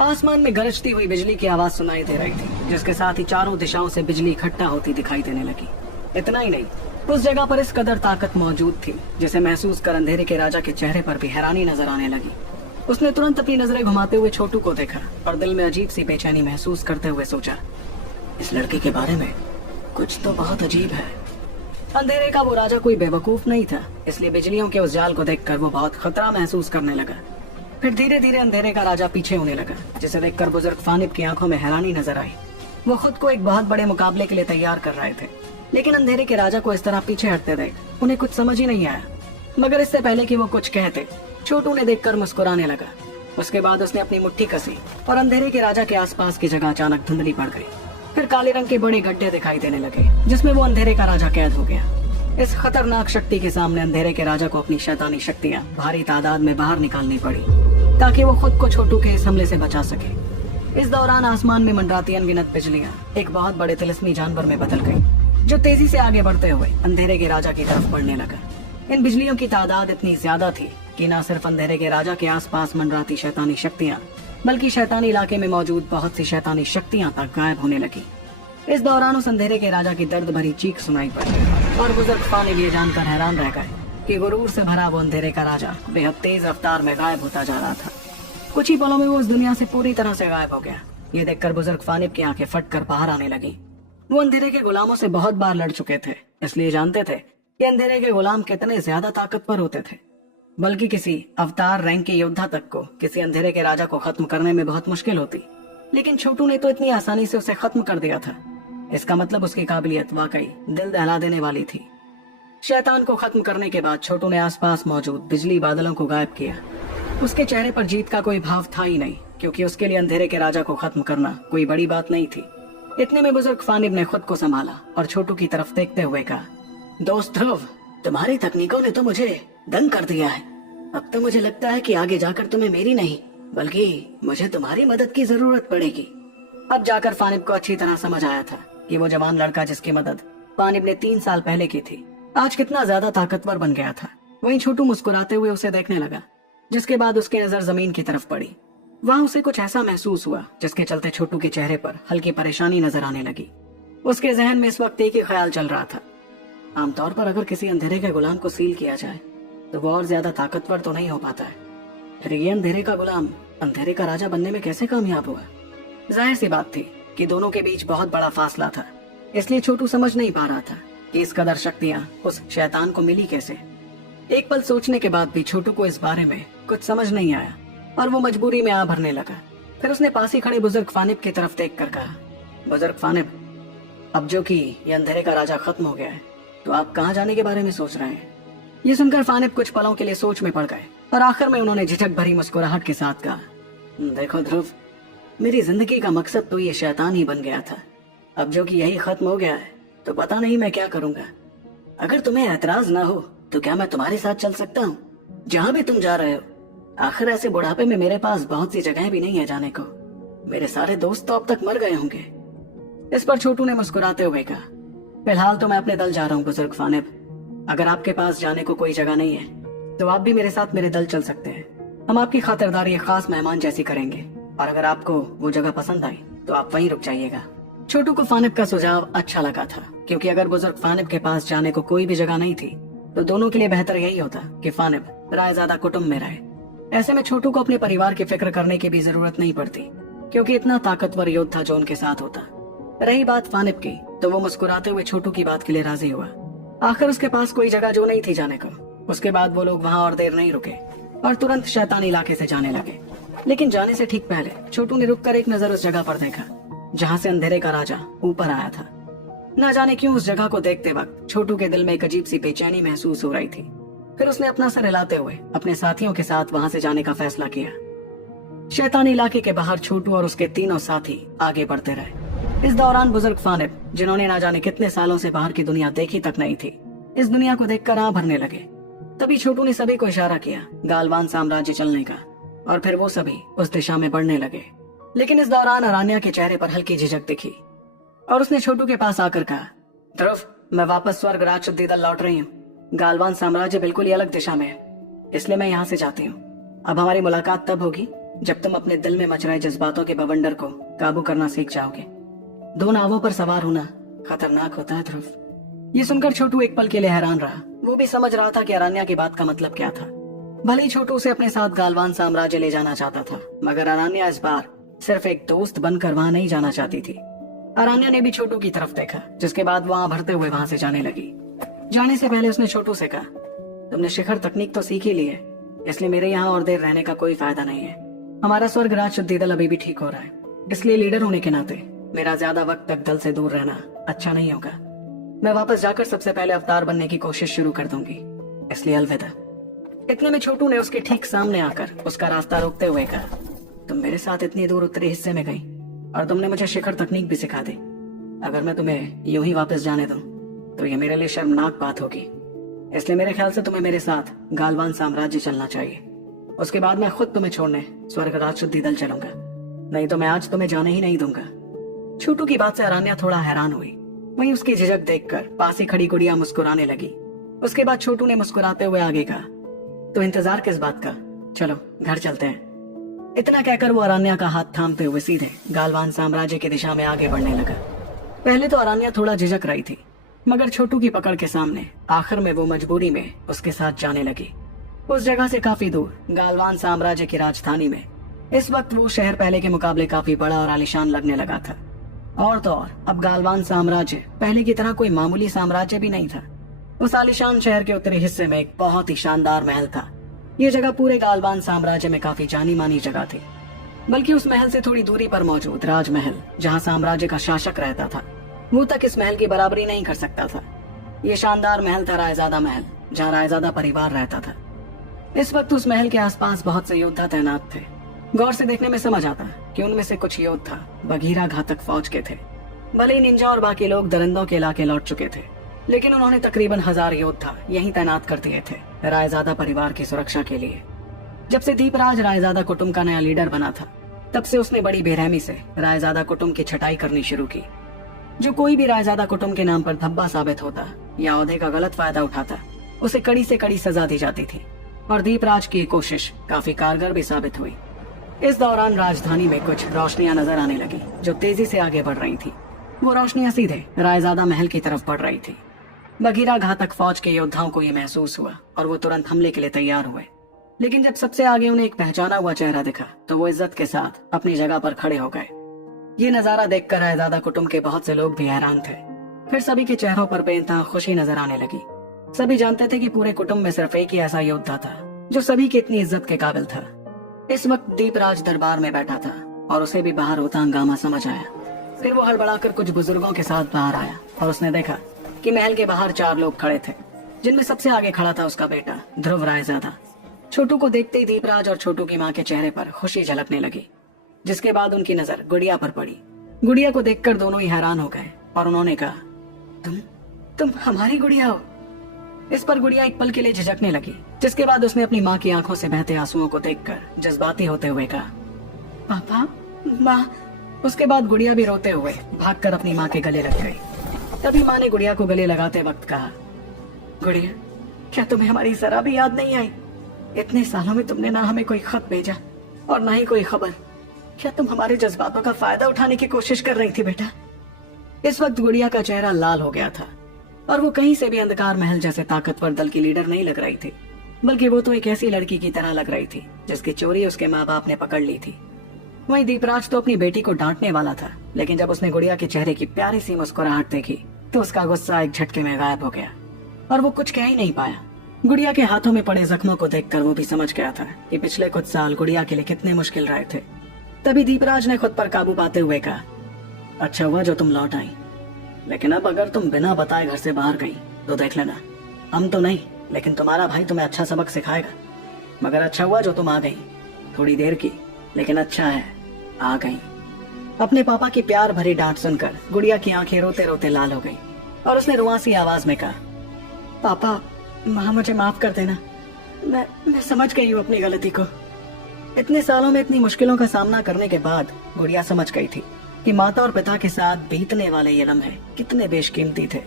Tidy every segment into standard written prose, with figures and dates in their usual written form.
आसमान में गरजती हुई बिजली की आवाज सुनाई दे रही थी, जिसके साथ ही चारों दिशाओं से बिजली इकट्ठा होती दिखाई देने लगी। इतना ही नहीं, उस जगह पर इस कदर ताकत मौजूद थी जिसे महसूस कर अंधेरे के राजा के चेहरे पर भी हैरानी नजर आने लगी। उसने तुरंत अपनी नजरें घुमाते हुए छोटू को देखा और दिल में अजीब सी बेचैनी महसूस करते हुए सोचा, इस लड़के के बारे में कुछ तो बहुत अजीब है। अंधेरे का वो राजा कोई बेवकूफ नहीं था, इसलिए बिजलियों के उस जाल को देखकर वो बहुत खतरा महसूस करने लगा। फिर धीरे धीरे अंधेरे का राजा पीछे होने लगा, जिसे देखकर बुजुर्ग फानिब की आंखों में हैरानी नजर आई। वो खुद को एक बहुत बड़े मुकाबले के लिए तैयार कर रहे थे, लेकिन अंधेरे के राजा को इस तरह पीछे हटते देख उन्हें कुछ समझ ही नहीं आया। मगर इससे पहले कि वो कुछ कहते, छोटू ने देखकर मुस्कुराने लगा। उसके बाद उसने अपनी मुट्ठी कसी और अंधेरे के राजा के आसपास की जगह अचानक धुंधली पड़ गई। फिर काले रंग के बड़े गड्ढे दिखाई देने लगे, जिसमें वो अंधेरे का राजा कैद हो गया। इस खतरनाक शक्ति के सामने अंधेरे के राजा को अपनी शैतानी शक्तियाँ भारी तादाद में बाहर निकालनी पड़ी, ताकि वो खुद को छोटू के इस हमले से बचा सके। इस दौरान आसमान में मंडराती अनगिनत बिजलियां एक बहुत बड़े तिलिस्मी जानवर में बदल गई, जो तेजी से आगे बढ़ते हुए अंधेरे के राजा की तरफ बढ़ने लगा। इन बिजलियों की तादाद इतनी ज्यादा थी कि न सिर्फ अंधेरे के राजा के आसपास मंडराती शैतानी शक्तियां, बल्कि शैतानी इलाके में मौजूद बहुत सी शैतानी शक्तियां तक गायब होने लगी। इस दौरान उस अंधेरे के राजा की दर्द भरी चीख सुनाई पड़ी और बुजुर्ग फानिब ये जानकर हैरान रह गए कि गुरूर से भरा वो अंधेरे का राजा बेहद तेज रफ्तार में गायब होता जा रहा था। कुछ ही पलों में वो इस दुनिया से पूरी तरह से गायब हो गया। ये देखकर बुजुर्ग फानिब की आंखें फटकर बाहर आने लगी। वो अंधेरे के गुलामों से बहुत बार लड़ चुके थे, इसलिए जानते थे कि अंधेरे के गुलाम कितने ज्यादा ताकतवर होते थे। बल्कि किसी अवतार रैंक के योद्धा तक को किसी अंधेरे के राजा को खत्म करने में बहुत मुश्किल होती, लेकिन छोटू ने तो इतनी आसानी से उसे खत्म कर दिया था। इसका मतलब उसकी काबिलियत वाकई दिल दहला देने वाली थी। शैतान को खत्म करने के बाद छोटू ने आसपास मौजूद बिजली बादलों को गायब किया। उसके चेहरे पर जीत का कोई भाव था ही नहीं, क्योंकि उसके लिए अंधेरे के राजा को खत्म करना कोई बड़ी बात नहीं थी। इतने में बुजुर्ग फानिब ने खुद को संभाला और छोटू की तरफ देखते हुए कहा, दोस्त ध्रुव, तुम्हारी तकनीकों ने तो मुझे दंग कर दिया है। अब तो मुझे लगता है कि आगे जाकर तुम्हें मेरी नहीं बल्कि मुझे तुम्हारी मदद की जरूरत पड़ेगी। अब जाकर फानिब को अच्छी तरह समझ आया था कि वो जवान लड़का जिसकी मदद फानिब ने 3 साल पहले की थी, आज कितना ज्यादा ताकतवर बन गया था। वहीं छोटू मुस्कुराते हुए उसे देखने लगा, जिसके बाद उसकी नजर जमीन की तरफ पड़ी। वहाँ उसे कुछ ऐसा महसूस हुआ जिसके चलते छोटू के चेहरे पर हल्की परेशानी नजर आने लगी। उसके जहन में इस वक्त एक ही ख्याल चल रहा था, आमतौर पर अगर किसी अंधेरे के गुलाम को सील किया जाए तो वो और ज्यादा ताकतवर तो नहीं हो पाता है, फिर ये अंधेरे का गुलाम अंधेरे का राजा बनने में कैसे कामयाब हुआ। जाहिर सी बात थी कि दोनों के बीच बहुत बड़ा फासला था, इसलिए छोटू समझ नहीं पा रहा था कि इस कदर शक्तियाँ उस शैतान को मिली कैसे। एक पल सोचने के बाद भी छोटू को इस बारे में कुछ समझ नहीं आया और वो मजबूरी में आ भरने लगा। फिर उसने पास ही खड़े बुजुर्ग फानिब की तरफ देख कर कहा, बुजुर्ग फानिब, अब जो कि ये अंधेरे का राजा खत्म हो गया है, तो आप कहाँ जाने के बारे में सोच रहे हैं। ये सुनकर फानिब कुछ पलों के लिए सोच में पड़ गए और आखिर में उन्होंने झिझक भरी मुस्कुराहट के साथ कहा, देखो ध्रुव, मेरी जिंदगी का मकसद तो ये शैतान ही बन गया था। अब जो कि यही खत्म हो गया है तो पता नहीं मैं क्या करूंगा। अगर तुम्हें एतराज ना हो तो क्या मैं तुम्हारे साथ चल सकता हूँ जहाँ भी तुम जा रहे हो। आखिर ऐसे बुढ़ापे में मेरे पास बहुत सी जगह भी नहीं है जाने को। मेरे सारे दोस्त तो अब तक मर गए होंगे। इस पर छोटू ने मुस्कुराते हुए कहा, फिलहाल तो मैं अपने दल जा रहा हूँ बुजुर्ग फानिब। अगर आपके पास जाने को कोई जगह नहीं है तो आप भी मेरे साथ मेरे दल चल सकते हैं। हम आपकी खातिरदारी एक खास मेहमान जैसी करेंगे और अगर आपको वो जगह पसंद आई तो आप वहीं रुक जाइएगा। छोटू को फानिब का सुझाव अच्छा लगा था, क्योंकि अगर बुजुर्ग फानिब के पास जाने को कोई भी जगह नहीं थी तो दोनों के लिए बेहतर यही होता कि फानिब रायजादा कुटुंब में रहे। ऐसे में छोटू को अपने परिवार की फिक्र करने की भी जरूरत नहीं पड़ती, क्योंकि इतना ताकतवर योद्धा जो उनके साथ होता। रही बात फानिब की, तो वो मुस्कुराते हुए छोटू की बात के लिए राजी हुआ। आखिर उसके पास कोई जगह जो नहीं थी जाने को। उसके बाद वो लोग वहाँ और देर नहीं रुके और तुरंत शैतान इलाके से जाने लगे। लेकिन जाने से ठीक पहले छोटू ने रुककर एक नजर उस जगह पर देखा जहाँ से अंधेरे का राजा ऊपर आया था। न जाने क्यों उस जगह को देखते वक्त छोटू के दिल में एक अजीब सी बेचैनी महसूस हो रही थी। फिर उसने अपना सर हिलाते हुए अपने साथियों के साथ वहाँ से जाने का फैसला किया। शैतानी इलाके के बाहर छोटू और उसके तीनों साथी आगे बढ़ते रहे। इस दौरान बुजुर्ग फानिब, जिन्होंने न जाने कितने सालों से बाहर की दुनिया देखी तक नहीं थी, इस दुनिया को देखकर आं भरने लगे। तभी छोटू ने सभी को इशारा किया गालवान साम्राज्य चलने का, और फिर वो सभी उस दिशा में बढ़ने लगे। लेकिन इस दौरान अरान्या के चेहरे पर हल्की झिझक दिखी और उसने छोटू के पास आकर कहा, ध्रुव, मैं वापस स्वर्ग राज शुद्धिदल लौट रही हूँ। गालवान साम्राज्य बिल्कुल ही अलग दिशा में है, इसलिए मैं यहाँ से जाती हूँ। अब हमारी मुलाकात तब होगी जब तुम अपने दिल में मच रहे जज्बातों के बवंडर को काबू करना सीख जाओगे। दो नावों पर सवार होना खतरनाक होता है ध्रुव। ये सुनकर छोटू एक पल के लिए हैरान रहा। वो भी समझ रहा था कि अरण्या की बात का मतलब क्या था। भले ही छोटू उसे अपने साथ गालवान साम्राज्य ले जाना चाहता था, मगर अरण्या इस बार सिर्फ एक दोस्त बनकर वहां नहीं जाना चाहती थी। अरण्या ने भी छोटू की तरफ देखा, जिसके बाद वहां भरते हुए वहां से जाने लगी। जाने से पहले उसने छोटू से कहा, तुमने शिखर तकनीक तो सीख ही ली है, इसलिए मेरे यहाँ और देर रहने का कोई फायदा नहीं है। हमारा स्वर्ग राज शुद्धि दल अभी भी ठीक हो रहा है, इसलिए लीडर होने के नाते मेरा ज्यादा वक्त तक दल से दूर रहना अच्छा नहीं होगा। मैं वापस जाकर सबसे पहले अवतार बनने की कोशिश शुरू कर दूंगी, इसलिए अलविदा। इतने में छोटू ने उसके ठीक सामने आकर उसका रास्ता रोकते हुए कहा, तुम मेरे साथ इतनी दूर उत्तरी हिस्से में गई और तुमने मुझे शिखर तकनीक भी सिखा दी। अगर मैं तुम्हें यूं ही वापस जाने दूं तो ये मेरे लिए शर्मनाक बात होगी, इसलिए मेरे ख्याल से तुम्हें मेरे साथ गालवान साम्राज्य चलना चाहिए। उसके बाद मैं खुद तुम्हें छोड़ने स्वर्ग राज शुद्धि दल चलूंगा, नहीं तो मैं आज तुम्हें जाने ही नहीं दूंगा। छोटू की बात से अरण्या थोड़ा हैरान हुई। वहीं उसकी झिझक देखकर पास ही खड़ी गुड़िया मुस्कुराने लगी। उसके बाद छोटू ने मुस्कुराते हुए आगे कहा, तो इंतजार किस बात का, चलो घर चलते हैं। इतना कहकर वो अरण्या का हाथ थामते हुए सीधे गालवान साम्राज्य की दिशा में आगे बढ़ने लगा। पहले तो अरण्या थोड़ा झिझक रही थी, मगर छोटू की पकड़ के सामने आखिर में वो मजबूरी में उसके साथ जाने लगी। उस जगह से काफी दूर गालवान साम्राज्य की राजधानी में इस वक्त वो शहर पहले के मुकाबले काफी बड़ा और आलीशान लगने लगा था। और तो और अब गालवान साम्राज्य पहले की तरह कोई मामूली साम्राज्य भी नहीं था। उस आलीशान शहर के उत्तरी हिस्से में एक बहुत ही शानदार महल था। ये जगह पूरे गालवान साम्राज्य में काफी जानी मानी जगह थी। बल्कि उस महल से थोड़ी दूरी पर मौजूद राजमहल, जहाँ साम्राज्य का शासक रहता था, वो तक इस महल की बराबरी नहीं कर सकता था। ये शानदार महल था रायजादा महल, जहाँ रायजादा परिवार रहता था। इस वक्त उस महल के आसपास बहुत से योद्धा तैनात थे। गौर से देखने में समझ आता कि उनमें से कुछ योद्धा बघीरा घातक फौज के थे। भले ही निंजा और बाकी लोग दरिंदों के इलाके लौट चुके थे, लेकिन उन्होंने तकरीबन 1000 योद्धा यहीं तैनात कर दिए थे रायजादा परिवार की सुरक्षा के लिए। जब से दीपराज रायजादा कुटुंब का नया लीडर बना था, तब से उसने बड़ी बेरहमी से रायजादा कुटुंब की छटाई करनी शुरू की। जो कोई भी रायजादा कुटुंब के नाम पर धब्बा साबित होता या ओहदे का गलत फायदा उठाता, उसे कड़ी से कड़ी सजा दी जाती थी। और दीपराज की कोशिश काफी कारगर भी साबित हुई। इस दौरान राजधानी में कुछ रोशनियां नजर आने लगी जो तेजी से आगे बढ़ रही थी। वो रोशनियां सीधे रायजादा महल की तरफ बढ़ रही थी। बघीरा घातक फौज के योद्धाओं को ये महसूस हुआ और वो तुरंत हमले के लिए तैयार हुए। लेकिन जब सबसे आगे उन्हें एक पहचाना हुआ चेहरा दिखा, तो वो इज्जत के साथ अपनी जगह पर खड़े हो गए। ये नजारा देखकर रायजादा कुटुंब के बहुत से लोग भी हैरान थे। फिर सभी के चेहरों पर बेइंतहा खुशी नजर आने लगी। सभी जानते थे कि पूरे कुटुंब में सिर्फ एक ही ऐसा योद्धा था जो सभी की इतनी इज्जत के काबिल था। इस वक्त दीपराज दरबार में बैठा था और उसे भी बाहर होता हंगामा समझ आया। फिर वो हड़बड़ाकर कुछ बुजुर्गों के साथ बाहर आया और उसने देखा कि महल के बाहर 4 लोग खड़े थे, जिनमें सबसे आगे खड़ा था उसका बेटा ध्रुव रायजादा। छोटू को देखते ही दीपराज और छोटू की माँ के चेहरे पर खुशी झलकने लगी, जिसके बाद उनकी नजर गुड़िया पर पड़ी। गुड़िया को देखकर दोनों ही हैरान हो गए और उन्होंने कहा, तुम हमारी गुड़िया हो? इस पर गुड़िया एक पल के लिए झिझकने लगी, जिसके बाद उसने अपनी माँ की आंखों से बहते आंसुओं को देखकर जज्बाती होते हुए कहा, पापा, माँ। उसके बाद गुड़िया भी रोते हुए भागकर अपनी माँ के गले लग गई। तभी माँ ने गुड़िया को गले लगाते वक्त कहा, गुड़िया, क्या तुम्हें हमारी जरा भी याद नहीं आई? इतने सालों में तुमने ना हमें कोई खत भेजा और ना ही कोई खबर। क्या तुम हमारे जज्बातों का फायदा उठाने की कोशिश कर रही थी बेटा? इस वक्त गुड़िया का चेहरा लाल हो गया था और वो कहीं से भी अंधकार महल जैसे ताकतवर दल की लीडर नहीं लग रही थी, बल्कि वो तो एक ऐसी लड़की की तरह लग रही थी जिसकी चोरी उसके माँ बाप ने पकड़ ली थी। वहीं दीपराज तो अपनी बेटी को डांटने वाला था, लेकिन जब उसने गुड़िया के चेहरे की प्यारी सी मुस्कुराहट देखी तो उसका गुस्सा एक झटके में गायब हो गया और वो कुछ कह ही नहीं पाया। गुड़िया के हाथों में पड़े जख्मों को देखकर वो भी समझ गया था कि पिछले कुछ साल गुड़िया के लिए कितने मुश्किल रहे थे। तभी दीपराज ने खुद पर काबू पाते हुए कहा, अच्छा हुआ जो तुम लौट आई, लेकिन अब अगर तुम बिना बताए घर से बाहर गई तो देख लेना, हम तो नहीं लेकिन तुम्हारा भाई तुम्हें अच्छा सबक सिखाएगा। मगर अच्छा हुआ जो तुम आ गई, थोड़ी देर की, लेकिन अच्छा है आ गई। अपने पापा की प्यार भरी डांट सुनकर गुड़िया की आंखें रोते रोते लाल हो गई और उसने रुआसी आवाज में कहा, पापा, माँ मुझे माफ कर देना, मैं समझ गई हूँ अपनी गलती को। इतने सालों में इतनी मुश्किलों का सामना करने के बाद गुड़िया समझ गई थी कि माता और पिता के साथ बीतने वाले ये लम्हे कितने बेशकीमती थे।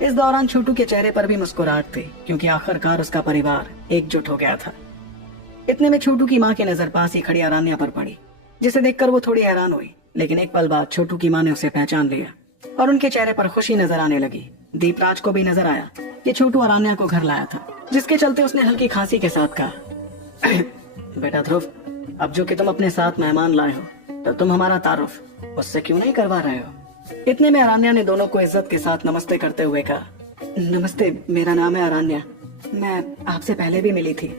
इस दौरान छोटू के चेहरे पर भी मुस्कुराहट थी, क्योंकि आखिरकार उसका परिवार एकजुट हो गया था। इतने में छोटू की माँ की नजर पास ही खड़ी अरान्या पर पड़ी, जिसे देखकर वो थोड़ी हैरान हुई। लेकिन एक पल बाद छोटू की माँ ने उसे पहचान लिया और उनके चेहरे पर खुशी नजर आने लगी। दीपराज को भी नजर आया कि छोटू अरान्या को घर लाया था, जिसके चलते उसने हल्की खांसी के साथ कहा, बेटा ध्रुव, अब जो कि तुम अपने साथ मेहमान लाए हो, तो तुम हमारा तारुफ उससे क्यों नहीं करवा रहे हो? इतने में अरान्या ने दोनों को इज्जत के साथ नमस्ते करते हुए कहा, नमस्ते, मेरा नाम है अरान्या, मैं आपसे पहले भी मिली थी।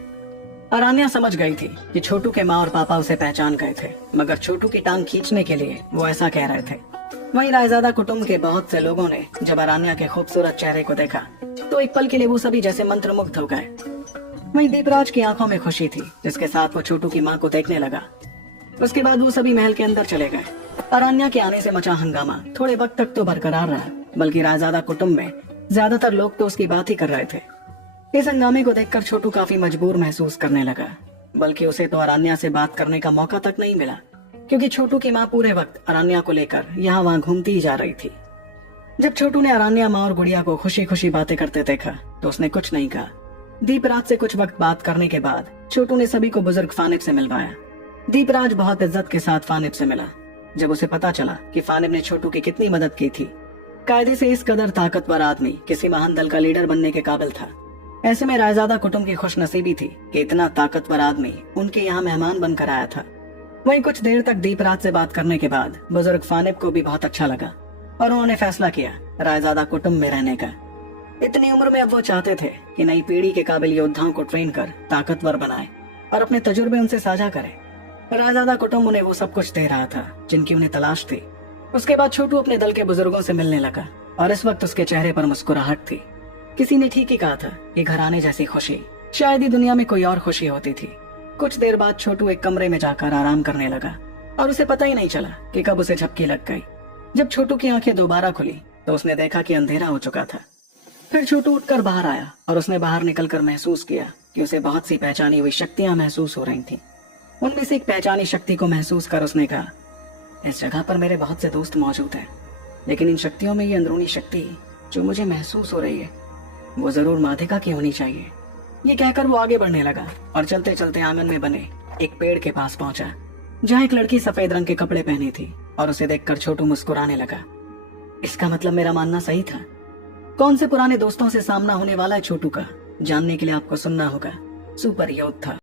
अरान्या समझ गई थी कि छोटू के माँ और पापा उसे पहचान गए थे, मगर छोटू की टांग खींचने के लिए वो ऐसा कह रहे थे। वहीं रायजादा कुटुंब के बहुत से लोगों ने जब अरान्या के खूबसूरत चेहरे को देखा तो एक पल के लिए वो सभी जैसे मंत्रमुग्ध हो गए। वहीं दीपराज की आंखों में खुशी थी, जिसके साथ वो छोटू की माँ को देखने लगा। उसके बाद वो सभी महल के अंदर चले गए। अरान्या के आने से मचा हंगामा थोड़े वक्त तक तो बरकरार रहा, बल्कि रायजादा कुटुंब में ज्यादातर लोग तो उसकी बात ही कर रहे थे। इस हंगामे को देखकर छोटू काफी मजबूर महसूस करने लगा, बल्कि उसे तो अरान्या से बात करने का मौका तक नहीं मिला, क्योंकि छोटू की माँ पूरे वक्त अरान्या को लेकर यहाँ वहाँ घूमती ही जा रही थी। जब छोटू ने अरान्या माँ और गुड़िया को खुशी खुशी बातें करते देखा तो उसने कुछ नहीं कहा। दीपराज से कुछ वक्त बात करने के बाद छोटू ने सभी को बुजुर्ग फानिब से मिलवाया। दीपराज बहुत इज्जत के साथ फानिब से मिला। जब उसे पता चला कि फानिब ने छोटू की कितनी मदद की थी, कायदे से इस कदर ताकतवर आदमी किसी महान दल का लीडर बनने के काबिल था। ऐसे में रायजादा कुटुंब की खुशनसीबी थी कि इतना ताकतवर आदमी उनके यहाँ मेहमान बनकर आया था। वहीं कुछ देर तक दीपराज से बात करने के बाद बुजुर्ग फानिब को भी बहुत अच्छा लगा और उन्होंने फैसला किया रायजादा कुटुंब में रहने का। इतनी उम्र में अब वो चाहते थे कि नई पीढ़ी के काबिल योद्धाओं को ट्रेन कर ताकतवर बनाए और अपने तजुर्बे उनसे साझा करे। रायजादा कुटुंब उन्हें वो सब कुछ दे रहा था जिनकी उन्हें तलाश थी। उसके बाद छोटू अपने दल के बुजुर्गों से मिलने लगा और इस वक्त उसके चेहरे पर मुस्कुराहट थी। किसी ने ठीक ही कहा था कि घर आने जैसी खुशी शायद ही दुनिया में कोई और खुशी होती थी। कुछ देर बाद छोटू एक कमरे में जाकर आराम करने लगा और उसे पता ही नहीं चला कि कब उसे झपकी लग गई। जब छोटू की आंखें दोबारा खुली तो उसने देखा कि अंधेरा हो चुका था। फिर छोटू उठकर बाहर आया और उसने बाहर निकलकर महसूस किया कि उसे बहुत सी पहचानी हुई शक्तियां महसूस हो रही थीं। उनमें से एक पहचानी शक्ति को महसूस कर उसने कहा, इस जगह पर मेरे बहुत से दोस्त मौजूद हैं, लेकिन इन शक्तियों में ये अंदरूनी शक्ति जो मुझे महसूस हो रही है वो जरूर माधिका की होनी चाहिए। ये कहकर वो आगे बढ़ने लगा और चलते चलते आंगन में बने एक पेड़ के पास पहुंचा, जहाँ एक लड़की सफेद रंग के कपड़े पहनी थी और उसे देखकर छोटू मुस्कुराने लगा। इसका मतलब मेरा मानना सही था। कौन से पुराने दोस्तों से सामना होने वाला है छोटू का, जानने के लिए आपको सुनना होगा सुपर योद्धा।